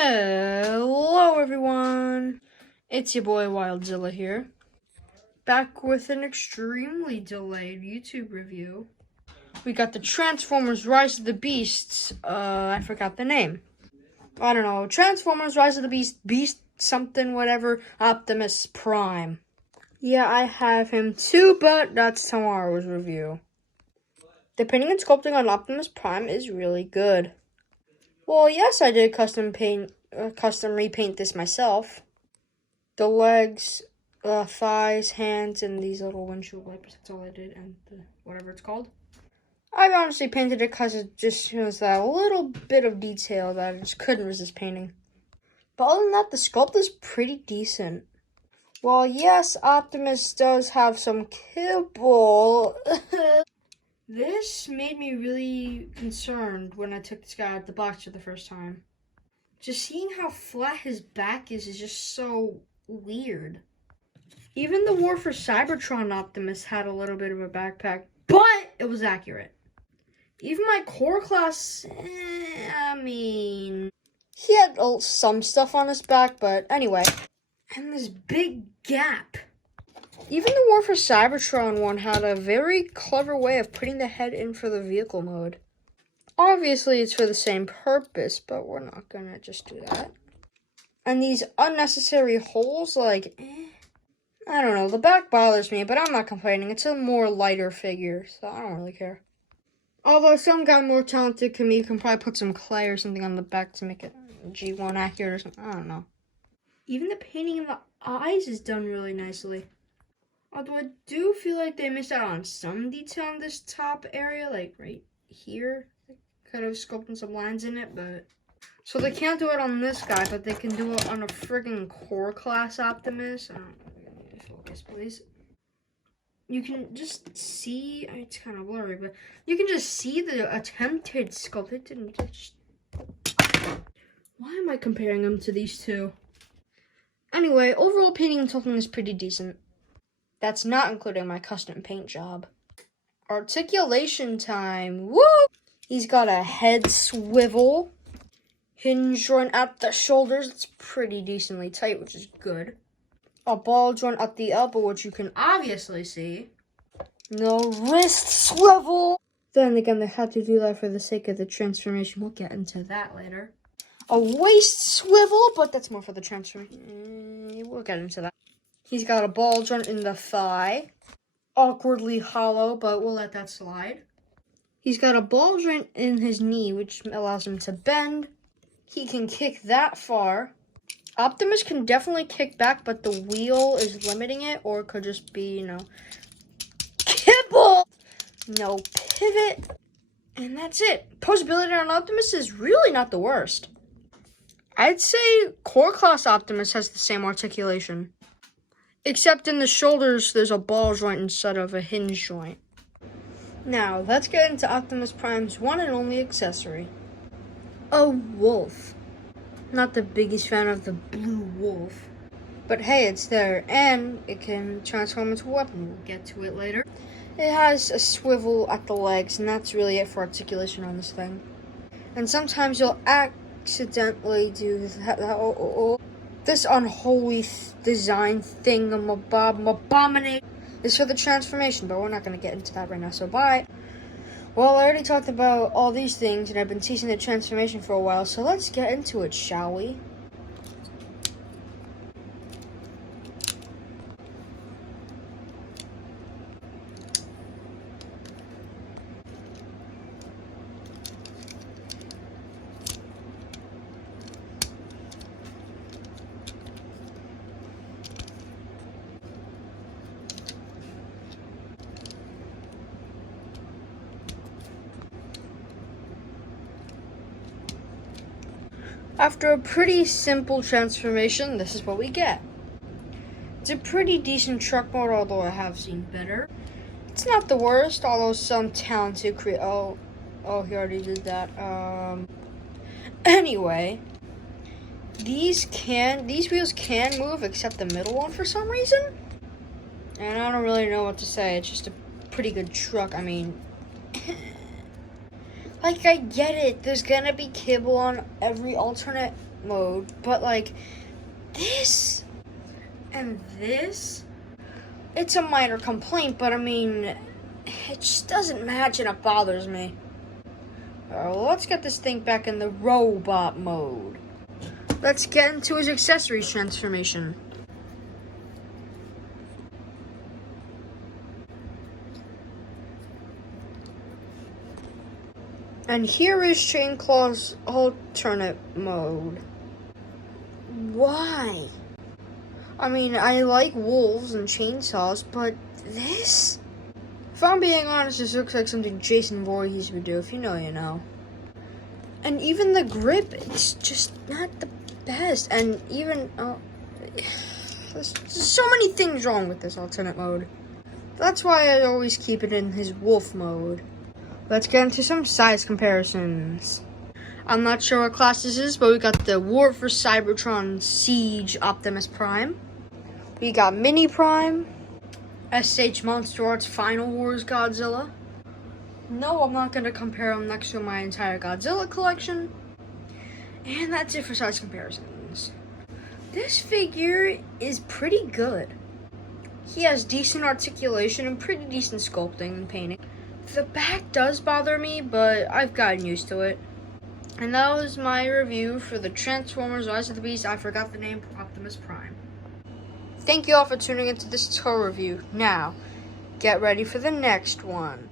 Hello everyone, it's your boy Wildzilla here, back with an extremely delayed YouTube review. We got the Transformers Rise of the Beasts, I forgot the name. I don't know, Transformers Rise of the Beast something whatever, Optimus Prime. Yeah, I have him too, but that's tomorrow's review. The painting and sculpting on Optimus Prime is really good. Well, yes, I did custom repaint this myself. The legs, thighs, hands, and these little windshield wipers. That's all I did, and whatever it's called. I honestly painted it because it just shows that little bit of detail that I just couldn't resist painting. But other than that, the sculpt is pretty decent. Well, yes, Optimus does have some kibble. This made me really concerned when I took this guy out of the box for the first time. Just seeing how flat his back is just so weird. Even the War for Cybertron Optimus had a little bit of a backpack, but it was accurate. Even my core class, he had some stuff on his back, but anyway. And this big gap. Even the War for Cybertron one had a very clever way of putting the head in for the vehicle mode. Obviously, it's for the same purpose, but we're not gonna just do that. And these unnecessary holes, I don't know, the back bothers me, but I'm not complaining. It's a more lighter figure, so I don't really care. Although some guy more talented than me can probably put some clay or something on the back to make it G1 accurate or something. I don't know. Even the painting of the eyes is done really nicely. Although I do feel like they missed out on some detail on this top area, like right here. Could have sculpted some lines in it, but... So they can't do it on this guy, but they can do it on a friggin' core class Optimus. I don't know, focus, please. You can just see, it's kind of blurry, but you can just see the attempted sculpt. It didn't just... Why am I comparing them to these two? Anyway, overall painting and sculpting is pretty decent. That's not including my custom paint job. Articulation time, woo! He's got a head swivel, hinge joint at the shoulders. It's pretty decently tight, which is good. A ball joint at the elbow, which you can obviously see. No wrist swivel. Then again, they had to do that for the sake of the transformation. We'll get into that later. A waist swivel, but that's more for the transformation. We'll get into that. He's got a ball joint in the thigh. Awkwardly hollow, but we'll let that slide. He's got a ball joint in his knee, which allows him to bend. He can kick that far. Optimus can definitely kick back, but the wheel is limiting it, or it could just be, kibble! No pivot. And that's it. Posability on Optimus is really not the worst. I'd say core class Optimus has the same articulation. Except in the shoulders, there's a ball joint instead of a hinge joint. Now, let's get into Optimus Prime's one and only accessory. A wolf. Not the biggest fan of the blue wolf. But hey, it's there, and it can transform into a weapon. We'll get to it later. It has a swivel at the legs, and that's really it for articulation on this thing. And sometimes you'll accidentally do that. This unholy design thing-a-bob-abominate is for the transformation, but we're not going to get into that right now, so bye. Well, I already talked about all these things, and I've been teasing the transformation for a while, so let's get into it, shall we? After a pretty simple transformation, this is what we get. It's a pretty decent truck mode, although I have seen better. It's not the worst, although some talented oh, he already did that. Anyway, these wheels can move except the middle one for some reason. And I don't really know what to say. It's just a pretty good truck. Like, I get it. There's gonna be kibble on every alternate mode, but like this and this, it's a minor complaint, but I mean, it just doesn't match and it bothers me. Well, let's get this thing back in the robot mode. Let's get into his accessories transformation. And here is Chain Claw's alternate mode. Why? I mean, I like wolves and chainsaws, but this? If I'm being honest, this looks like something Jason Voorhees would do. If you know, you know. And even the grip, it's just not the best. And even, there's so many things wrong with this alternate mode. That's why I always keep it in his wolf mode. Let's get into some size comparisons. I'm not sure what class this is, but we got the War for Cybertron Siege Optimus Prime. We got Mini Prime. SH Monster Arts Final Wars Godzilla. No, I'm not going to compare them next to my entire Godzilla collection. And that's it for size comparisons. This figure is pretty good. He has decent articulation and pretty decent sculpting and painting. The back does bother me, but I've gotten used to it. And that was my review for the Transformers Rise of the Beast. I forgot the name, Optimus Prime. Thank you all for tuning into this tour review. Now, get ready for the next one.